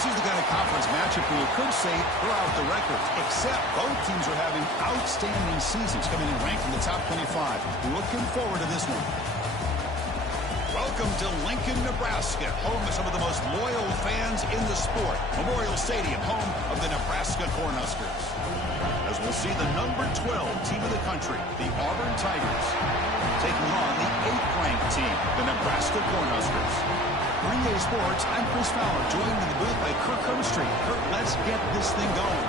This is the kind of conference matchup where you could say throw out the records, except both teams are having outstanding seasons, coming in ranked in the top 25. Looking forward to this one. Welcome to Lincoln, Nebraska, home of some of the most loyal fans in the sport. Memorial Stadium, home of the Nebraska Cornhuskers. As we'll see the number 12 team of the country, the Auburn Tigers, taking on the 8th-ranked team, the Nebraska Cornhuskers. Green Day Sports, I'm Chris Fowler, joined in the booth by Kirk Hermstreet. Kirk, let's get this thing going.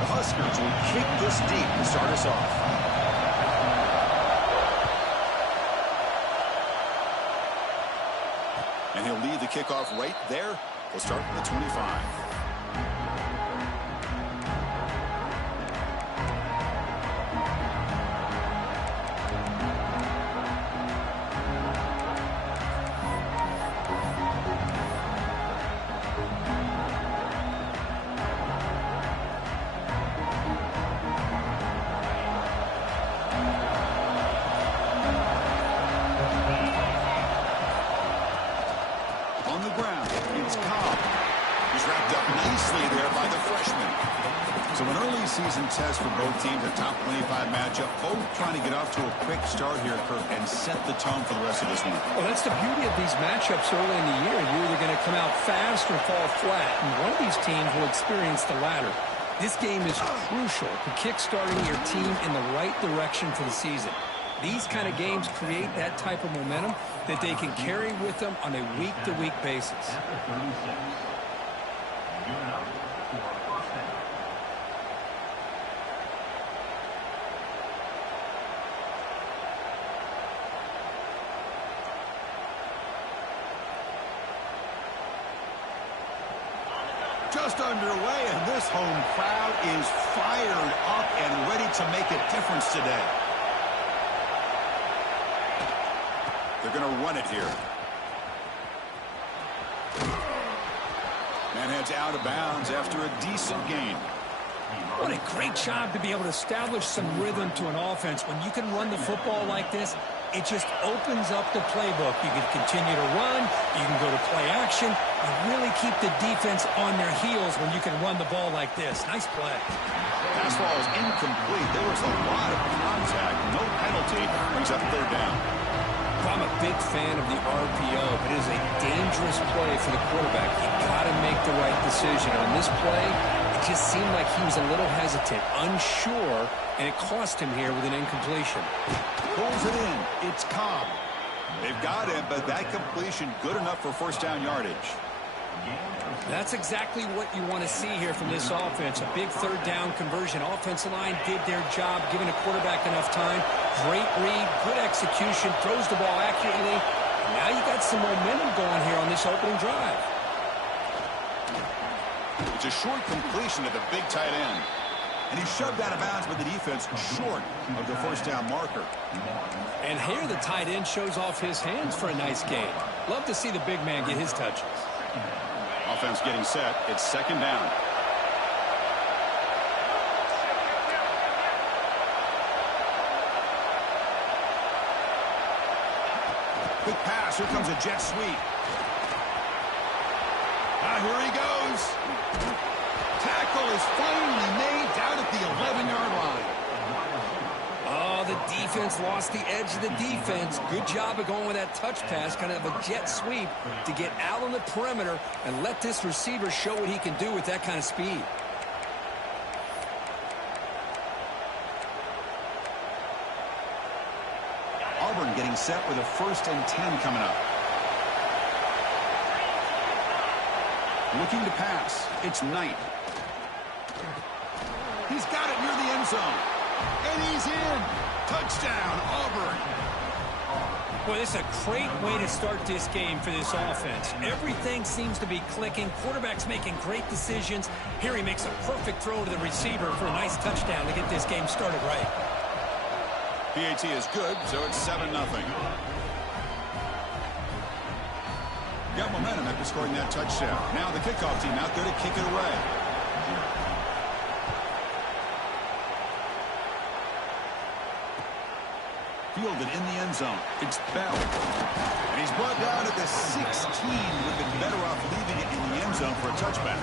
The Huskers will kick this deep to start us off. And he'll lead the kickoff right there. He'll start from the 25. Season test for both teams, a top 25 matchup, both trying to get off to a quick start here, Kirk, and set the tone for the rest of this one. Well, that's the beauty of these matchups early in the year. You're either going to come out fast or fall flat, and one of these teams will experience the latter. This game is crucial to kick-starting your team in the right direction for the season. These kind of games create that type of momentum that they can carry with them on a week-to-week basis. Just underway, and this home crowd is fired up and ready to make a difference today. They're going to run it here. Man heads out of bounds after a decent gain. What a great job to be able to establish some rhythm to an offense. When you can run the football like this, it just opens up the playbook. You can continue to run, you can go to play action, and really keep the defense on their heels when you can run the ball like this. Nice play. Pass ball is incomplete. There was a lot of contact. No penalty. Brings up third down. I'm a big fan of the RPO, but it is a dangerous play for the quarterback. You've got to make the right decision. On this play, it just seemed like he was a little hesitant, unsure, and it cost him here with an incompletion. Pulls it in. It's Cobb. They've got him, but that completion good enough for first down yardage. That's exactly what you want to see here from this offense. A big third down conversion. Offensive line did their job, giving the quarterback enough time. Great read, good execution, throws the ball accurately. Now you got some momentum going here on this opening drive. It's a short completion to the big tight end. And he shoved out of bounds with the defense short of the first down marker. And here the tight end shows off his hands for a nice gain. Love to see the big man get his touches. Offense getting set. It's second down. Quick pass. Here comes a jet sweep. Here he goes. Tackle is finally made down at the 11-yard line. Oh, the defense lost the edge of the defense. Good job of going with that touch pass, kind of a jet sweep to get out on the perimeter and let this receiver show what he can do with that kind of speed. Auburn getting set with a 1st and 10 coming up. Looking to pass. It's Knight. He's got it near the end zone. And he's in. Touchdown, Auburn. Well, this is a great way to start this game for this offense. Everything seems to be clicking. Quarterback's making great decisions. Here he makes a perfect throw to the receiver for a nice touchdown to get this game started right. PAT is good, so it's 7-0. Got momentum after scoring that touchdown. Now the kickoff team out there to kick it away. Fielded in the end zone. It's Bell. And he's brought down at the 16. Would have been better off leaving it in the end zone for a touchback.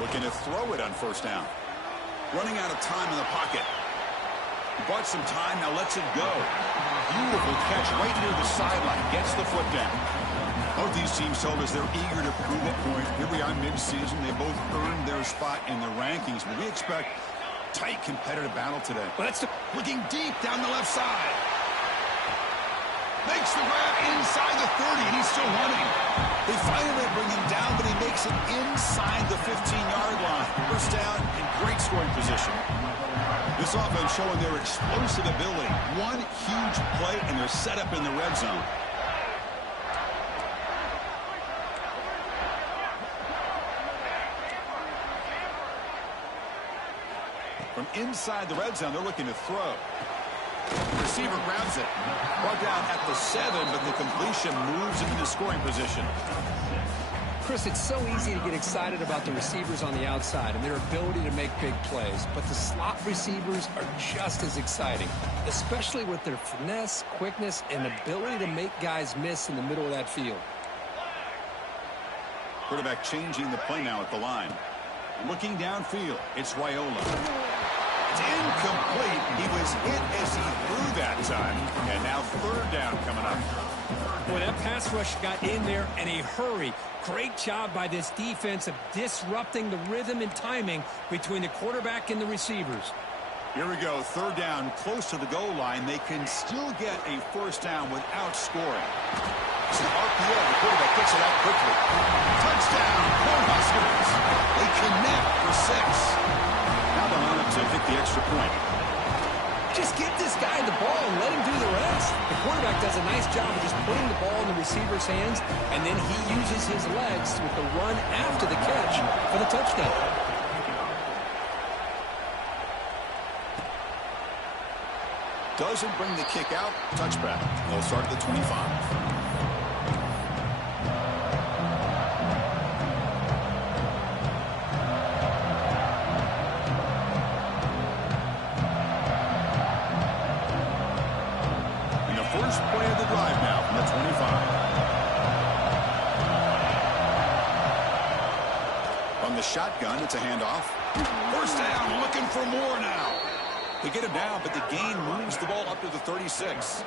Looking to throw it on first down. Running out of time in the pocket. Bought some time, now lets it go. Beautiful catch right near the sideline. Gets the foot down. Both these teams told us they're eager to prove a point. Here we are mid-season. They both earned their spot in the rankings, but we expect tight competitive battle today. Well, looking deep down the left side. Makes the grab inside the 30, and he's still running. They finally bring him down, but he makes it inside the 15-yard line. First down in great scoring position. This offense showing their explosive ability. One huge play, and they're set up in the red zone. From inside the red zone, they're looking to throw. Receiver grabs it. Brought down at the 7, but the completion moves him into scoring position. Chris, it's so easy to get excited about the receivers on the outside and their ability to make big plays, but the slot receivers are just as exciting, especially with their finesse, quickness, and ability to make guys miss in the middle of that field. Quarterback changing the play now at the line. Looking downfield, it's Raiola. It's incomplete. He was hit as he threw that time, and now third down coming up. Boy, that pass rush got in there in a hurry. Great job by this defense of disrupting the rhythm and timing between the quarterback and the receivers. Here we go, third down, close to the goal line. They can still get a first down without scoring. It's an RPO. The quarterback gets it out quickly. Touchdown, Cornhuskers. They connect for 6. Now they'll line up to kick the extra point. Just get this guy the ball and let him do the rest. The quarterback does a nice job of just putting the ball in the receiver's hands, and then he uses his legs with the run after the catch for the touchdown. Doesn't bring the kick out. Touchback. They'll start at the 25. Shotgun, it's a handoff. First down, looking for more now. They get him down, but the gain moves the ball up to the 36.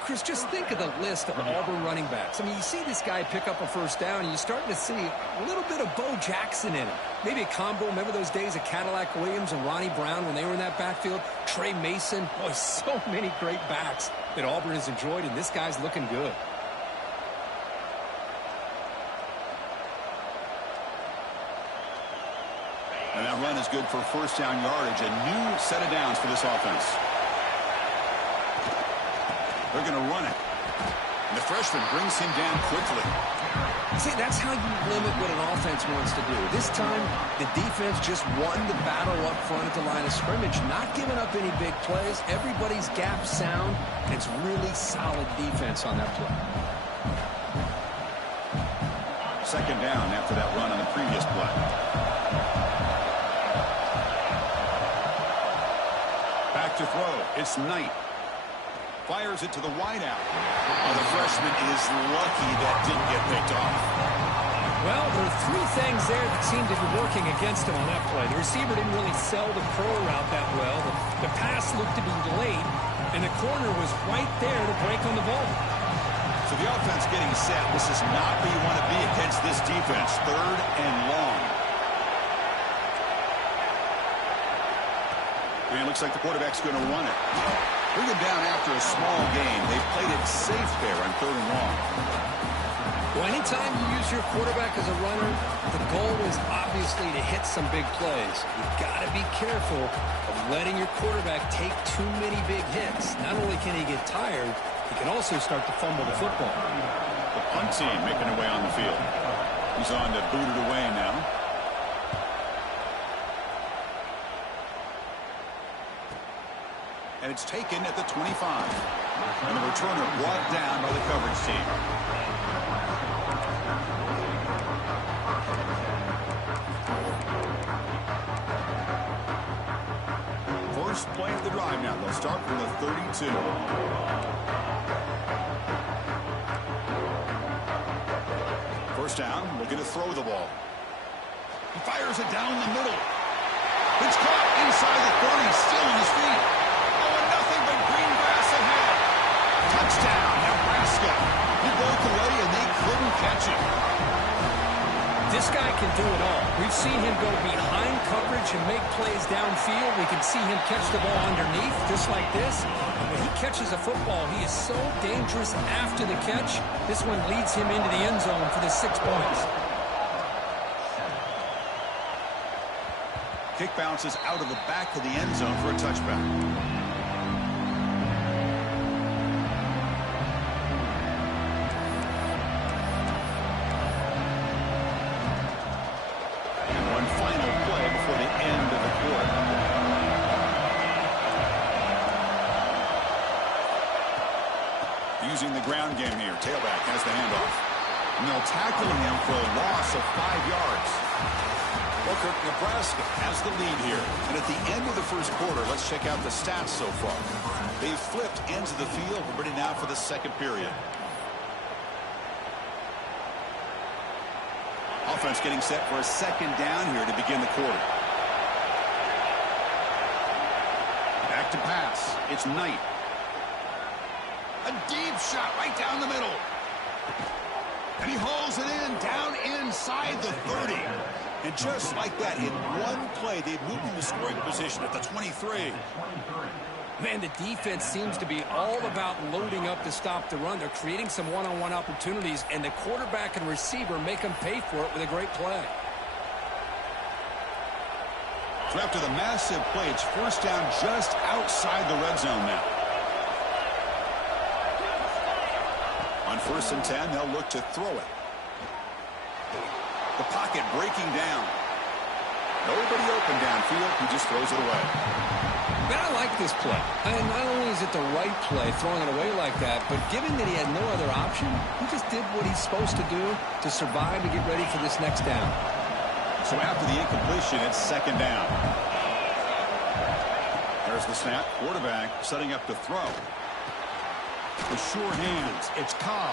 Chris, just think of the list of Auburn running backs. I mean, you see this guy pick up a first down, and you're starting to see a little bit of Bo Jackson in him. Maybe a combo. Remember those days of Cadillac Williams and Ronnie Brown when they were in that backfield? Trey Mason. Boy, so many great backs that Auburn has enjoyed, and this guy's looking good. And that run is good for first down yardage. A new set of downs for this offense. They're going to run it. And the freshman brings him down quickly. See, that's how you limit what an offense wants to do. This time, the defense just won the battle up front at the line of scrimmage, not giving up any big plays. Everybody's gap sound. It's really solid defense on that play. Second down after that run on the previous play. Back to throw. It's Knight. Fires it to the wideout. Oh, the freshman is lucky that didn't get picked off. Well, there are three things there that seem to be working against him on that play. The receiver didn't really sell the curl route that well. The pass looked to be late, and the corner was right there to break on the ball. So the offense getting set. This is not where you want to be against this defense. Third and long. And it looks like the quarterback's going to run it. Bring him down after a small gain. They've played it safe there on third and long. Well, anytime you use your quarterback as a runner, the goal is obviously to hit some big plays. You've got to be careful of letting your quarterback take too many big hits. Not only can he get tired, He can also start to fumble the football. The punt team making their way on the field. He's on to boot it away now. And it's taken at the 25. And the returner brought down by the coverage team. First play of the drive now. They'll start from the 32. First down, looking to throw the ball. He fires it down the middle. It's caught inside the 30, still on his feet. Oh, and nothing but green grass ahead. Touchdown, Nebraska. He broke away, and they couldn't catch him. This guy can do it all. We've seen him go behind coverage and make plays downfield. We can see him catch the ball underneath, just like this. And when he catches a football, he is so dangerous after the catch. This one leads him into the end zone for the 6 points. Kick bounces out of the back of the end zone for a touchback. Using the ground game here. Tailback has the handoff. And they'll tackle him for a loss of 5 yards. Booker, Nebraska has the lead here. And at the end of the first quarter, let's check out the stats so far. They've flipped ends of the field. We're ready now for the second period. Offense getting set for a second down here to begin the quarter. Back to pass. It's Knight. A deep shot right down the middle. And he hauls it in, down inside the 30. And just like that, in one play, they've moved into scoring position at the 23. Man, the defense seems to be all about loading up to stop the run. They're creating some one-on-one opportunities, and the quarterback and receiver make them pay for it with a great play. So after the massive play, it's first down just outside the red zone now. On 1st and 10, they'll look to throw it. The pocket breaking down. Nobody open downfield. He just throws it away. Man, I like this play. And not only is it the right play, throwing it away like that, but given that he had no other option, he just did what he's supposed to do to survive and get ready for this next down. So after the incompletion, it's second down. There's the snap. Quarterback setting up to throw. With sure hands, it's Cobb.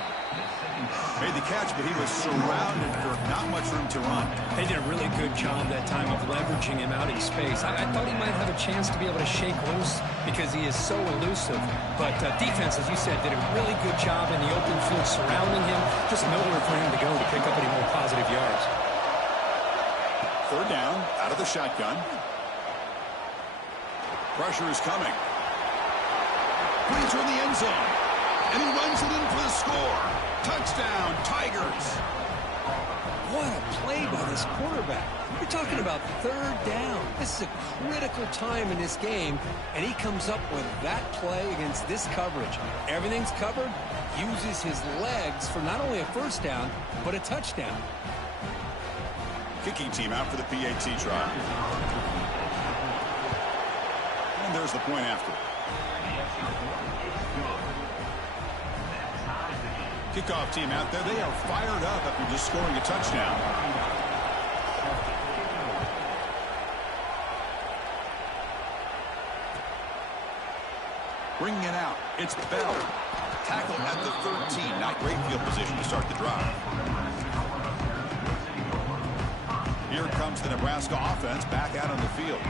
Made the catch, but he was surrounded for not much room to run. They did a really good job that time of leveraging him out in space. I thought he might have a chance to be able to shake loose because he is so elusive. But defense, as you said, did a really good job in the open field surrounding him. Just nowhere for him to go to pick up any more positive yards. Third down, out of the shotgun. Pressure is coming. Brings her in the end zone. And he runs it in for the score. Touchdown, Tigers. What a play by this quarterback. You're talking about third down. This is a critical time in this game, and he comes up with that play against this coverage. Everything's covered, uses his legs for not only a first down, but a touchdown. Kicking team out for the PAT try. And there's the point after. Kickoff team out there. They are fired up after just scoring a touchdown. Bringing it out. It's Bell. Tackle at the 13. Not great field position to start the drive. Here comes the Nebraska offense back out on the field.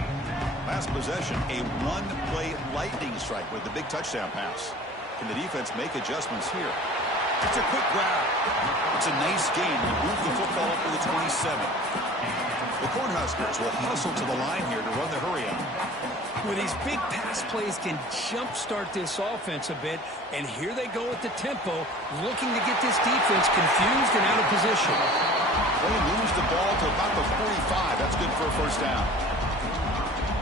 Last possession, a one-play lightning strike with the big touchdown pass. Can the defense make adjustments here? It's a quick grab. It's a nice gain. We move the football up to the 27. The Cornhuskers will hustle to the line here to run the hurry up. Well, these big pass plays can jumpstart this offense a bit, and here they go at the tempo, looking to get this defense confused and out of position. They moves the ball to about the 45. That's good for a first down.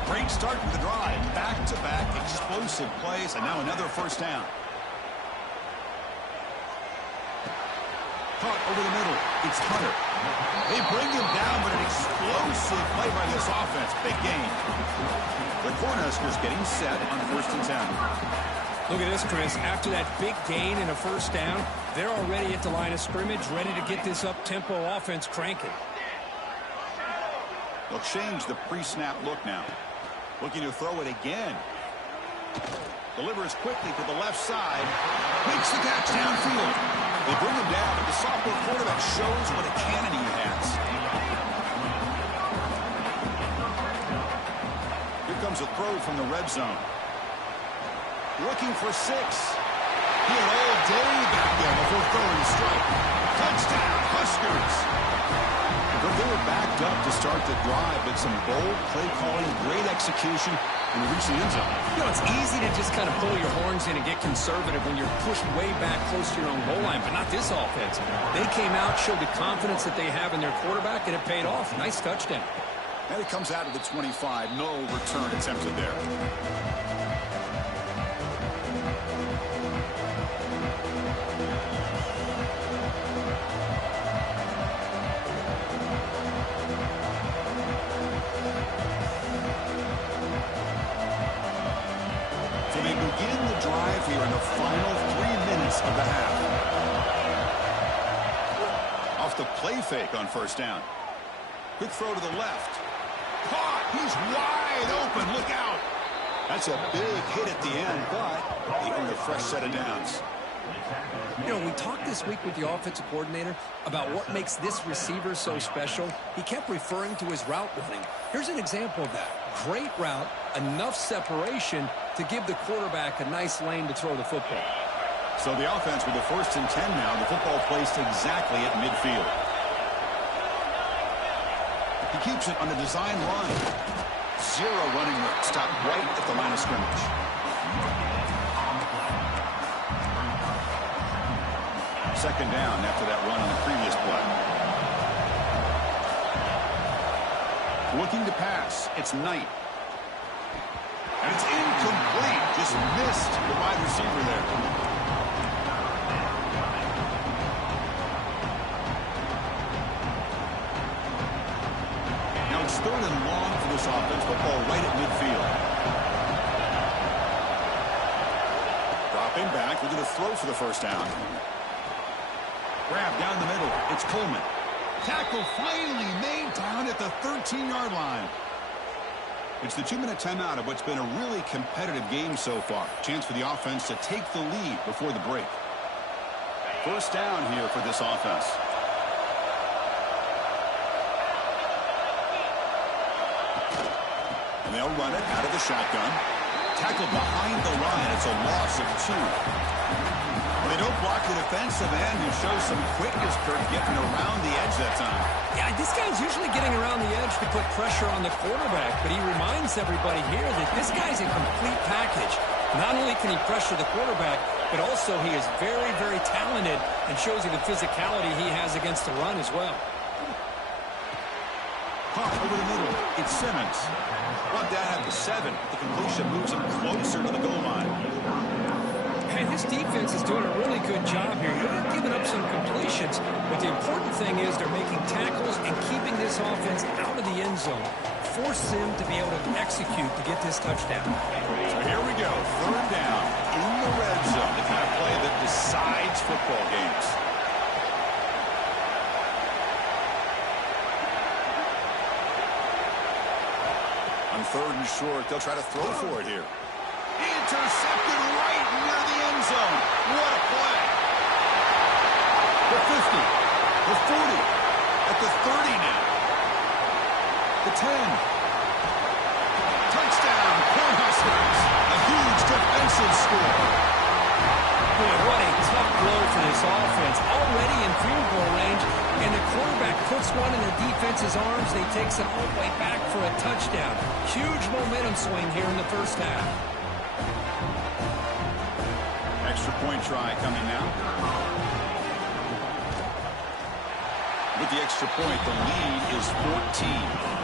Great start to the drive. Back-to-back explosive plays, and now another first down. Caught over the middle. It's Hunter. They bring him down, but an explosive play by this offense. Big gain. The Cornhuskers getting set on 1st and 10. Look at this, Chris. After that big gain and a first down, they're already at the line of scrimmage, ready to get this up-tempo offense cranking. They'll change the pre-snap look now. Looking to throw it again. Delivers quickly to the left side. Makes the catch downfield. They bring him down, but the sophomore quarterback shows what a cannon he has. Here comes a throw from the red zone. Looking for 6. He had all day back there before throwing a strike. Touchdown, Huskers. But they were backed up to start the drive, but some bold play calling, great execution, and reaching the end zone. You know, it's easy to just kind of pull your horns in and get conservative when you're pushed way back close to your own goal line, but not this offense. They came out, showed the confidence that they have in their quarterback, and it paid off. Nice touchdown. And it comes out of the 25. No return attempted there. Here in the final 3 minutes of the half. Off the play fake on 1st down. Quick throw to the left. Caught. He's wide open. Look out. That's a big hit at the end, but he earned a fresh set of downs. You know, we talked this week with the offensive coordinator about what makes this receiver so special. He kept referring to his route running. Here's an example of that. Great route, enough separation to give the quarterback a nice lane to throw the football. So the offense with the 1st and 10 now, the football placed exactly at midfield. He keeps it on a design run. 0 running room. Stop right at the line of scrimmage. Second down after that run on the previous play. Looking to pass. It's Knight. And it's incomplete. Just missed the wide receiver there. Now it's 3rd and long for this offense. Football right at midfield. Dropping back. Looking to throw for the 1st down. Grab down the middle. It's Coleman. Tackle finally made down at the 13-yard line. It's the 2-minute timeout of what's been a really competitive game so far. Chance for the offense to take the lead before the break. 1st down here for this offense. And they'll run it out of the shotgun. Tackled behind the line. It's a loss of 2. They don't block the defensive end, who shows some quickness, Kirk, getting around the edge that time. Yeah, this guy's usually getting around the edge to put pressure on the quarterback, but he reminds everybody here that this guy's a complete package. Not only can he pressure the quarterback, but also he is very, very talented and shows you the physicality he has against the run as well. Caught over the middle. It's Simmons. Brought down at the 7. The completion moves him closer to the goal line. Hey, this defense is doing a really good job here. They're giving up some completions, but the important thing is they're making tackles and keeping this offense out of the end zone. Force them to be able to execute to get this touchdown. So here we go. 3rd down in the red zone. The kind of play that decides football games. On 3rd and short, they'll try to throw for it here. Intercepted right near the end zone. What a play. The 50, the 40, at the 30 now. The 10. Touchdown, Cornhuskers. A huge defensive score. Boy, what a tough blow for this offense. Already in field goal range, and the quarterback puts one in the defense's arms. They takes it all the way back for a touchdown. Huge momentum swing here in the 1st half. Extra point try coming now. With the extra point, the lead is 14.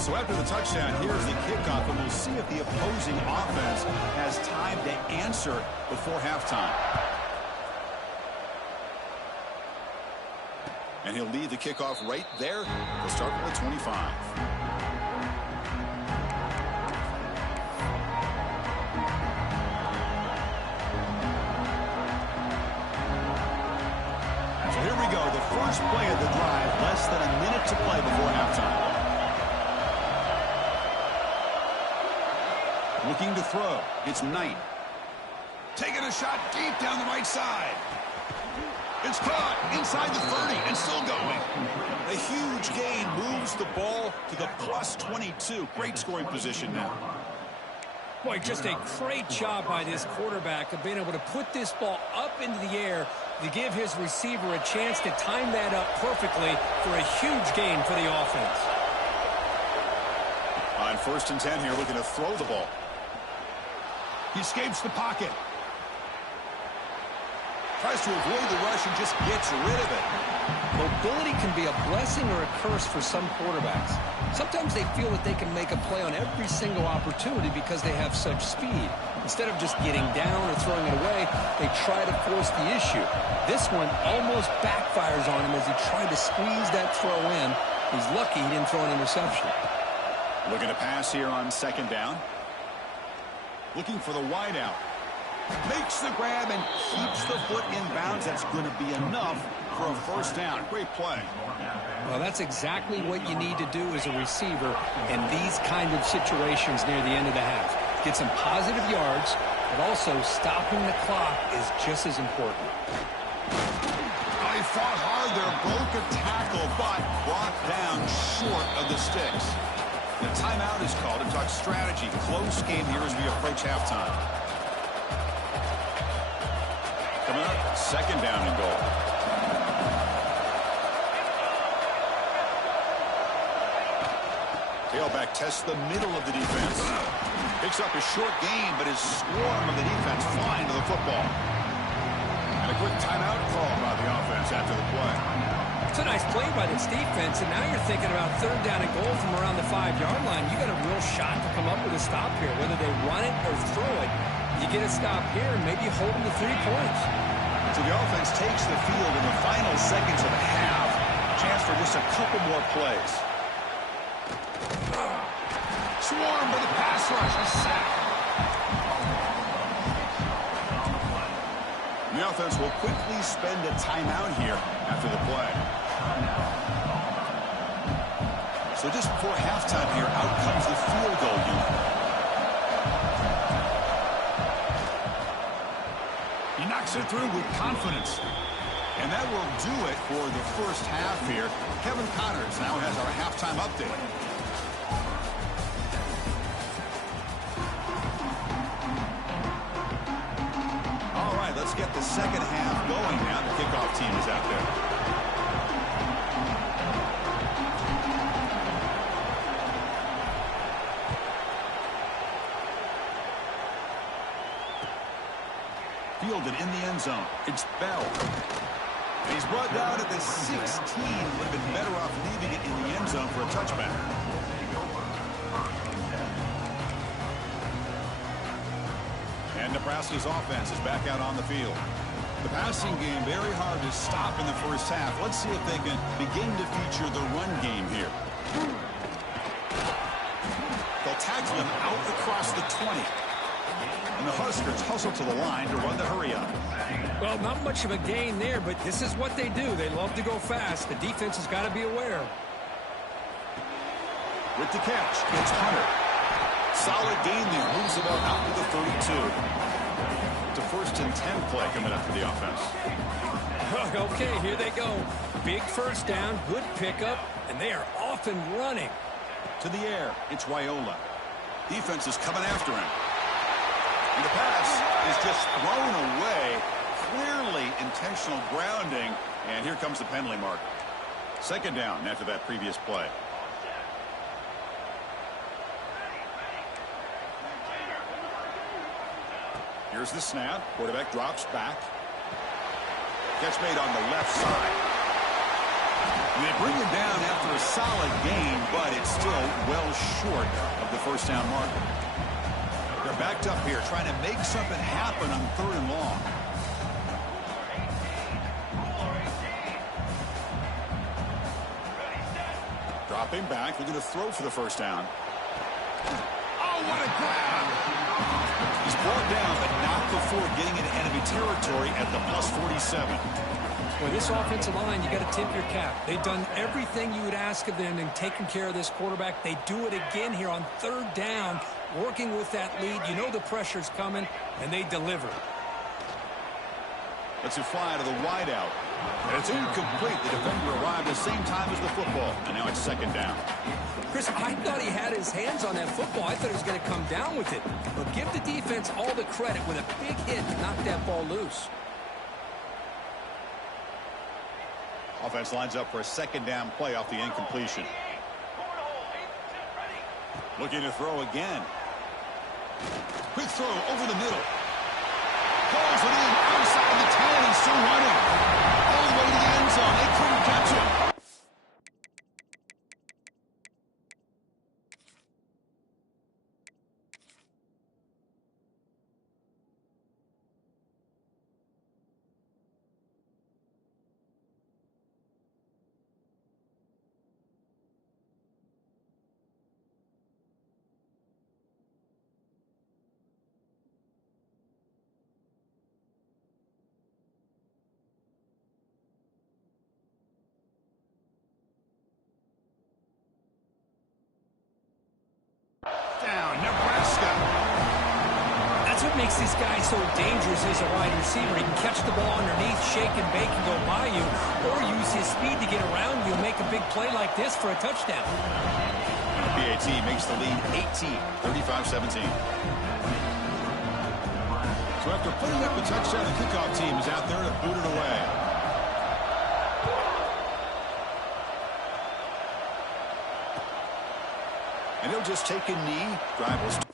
So after the touchdown, here's the kickoff, and we'll see if the opposing offense has time to answer before halftime. And he'll lead the kickoff right there. He'll start with the 25. So here we go. The first play of the drive. Less than a minute to play before halftime. Looking to throw. It's Knight. Taking a shot deep down the right side. It's caught inside the 30 and still going. A huge gain moves the ball to the plus 22. Great scoring position now. Boy, just a great job by this quarterback of being able to put this ball up into the air to give his receiver a chance to time that up perfectly for a huge gain for the offense. On 1st and 10 here, looking to throw the ball. He escapes the pocket. Tries to avoid the rush and just gets rid of it. Mobility can be a blessing or a curse for some quarterbacks. Sometimes they feel that they can make a play on every single opportunity because they have such speed. Instead of just getting down or throwing it away, they try to force the issue. This one almost backfires on him as he tried to squeeze that throw in. He's lucky he didn't throw an interception. Looking to pass here on 2nd down. Looking for the wideout. Makes the grab and keeps the foot in bounds. That's going to be enough for a 1st down. Great play. Well, that's exactly what you need to do as a receiver in these kind of situations near the end of the half. Get some positive yards, but also stopping the clock is just as important. Oh, he fought hard there, broke a tackle, but brought down short of the sticks. The timeout is called to talk strategy. Close game here as we approach halftime. Coming up, 2nd down and goal. Tailback tests the middle of the defense. Picks up a short gain, but his swarm of the defense flying to the football. And a quick timeout call by the offense after the play. It's a nice play by this defense, and now you're thinking about 3rd down and goal from around the 5-yard line. You got a real shot to come up with a stop here, whether they run it or throw it. You get a stop here and maybe hold them to 3 points. So the offense takes the field in the final seconds of the half. Chance for just a couple more plays. Swarm with a pass rush. A sack. The offense will quickly spend a timeout here after the play. So just before halftime here, out comes the field goal unit. He knocks it through with confidence. And that will do it for the 1st half here. Kevin Connors now has our halftime update. All right, let's get the 2nd half going now. The kickoff team is out there. Fielded in the end zone. It's Bell. And he's brought down at the 16. Would have been better off leaving it in the end zone for a touchback. And Nebraska's offense is back out on the field. The passing game very hard to stop in the 1st half. Let's see if they can begin to feature the run game here. They'll tackle him out across the 20. And the Huskers hustle to the line to run the hurry up. Well, not much of a gain there, but this is what they do. They love to go fast. The defense has got to be aware. With the catch, it's Hunter. Solid gain there. Moves the ball out to the 32. It's a 1st and 10 play coming up for the offense. Okay, here they go. Big 1st down, good pickup, and they are off and running. To the air, it's Raiola. Defense is coming after him. And the pass is just thrown away. Clearly intentional grounding. And here comes the penalty mark. 2nd down after that previous play. Here's the snap. Quarterback drops back. Catch made on the left side. They bring him down after a solid gain, but it's still well short of the first down marker. They're backed up here trying to make something happen on 3rd and long. Dropping back, looking to throw for the first down. Oh, what a grab! He's brought down, but not before getting into enemy territory at the +47. Well, this offensive line, you got to tip your cap. They've done everything you would ask of them in taking care of this quarterback. They do it again here on 3rd down, working with that lead. You know the pressure's coming, and they deliver. Let's it fly to the wideout. And it's incomplete. The defender arrived at the same time as the football. And now it's 2nd down. Chris, I thought he had his hands on that football. I thought he was going to come down with it. But give the defense all the credit with a big hit to knock that ball loose. Offense lines up for a 2nd down play off the incompletion. Looking to throw again. Quick throw over the middle. Pulls it in outside the 10. He's still running. All the way to the end zone. They couldn't catch him. Down, Nebraska. That's what makes this guy so dangerous as a wide receiver. He can catch the ball underneath, shake and bake and go by you, or use his speed to get around you and make a big play like this for a touchdown. And the PAT makes the lead 18, 35-17. So after putting up a touchdown, the kickoff team is out there to boot it away. And he'll just take a knee, drive will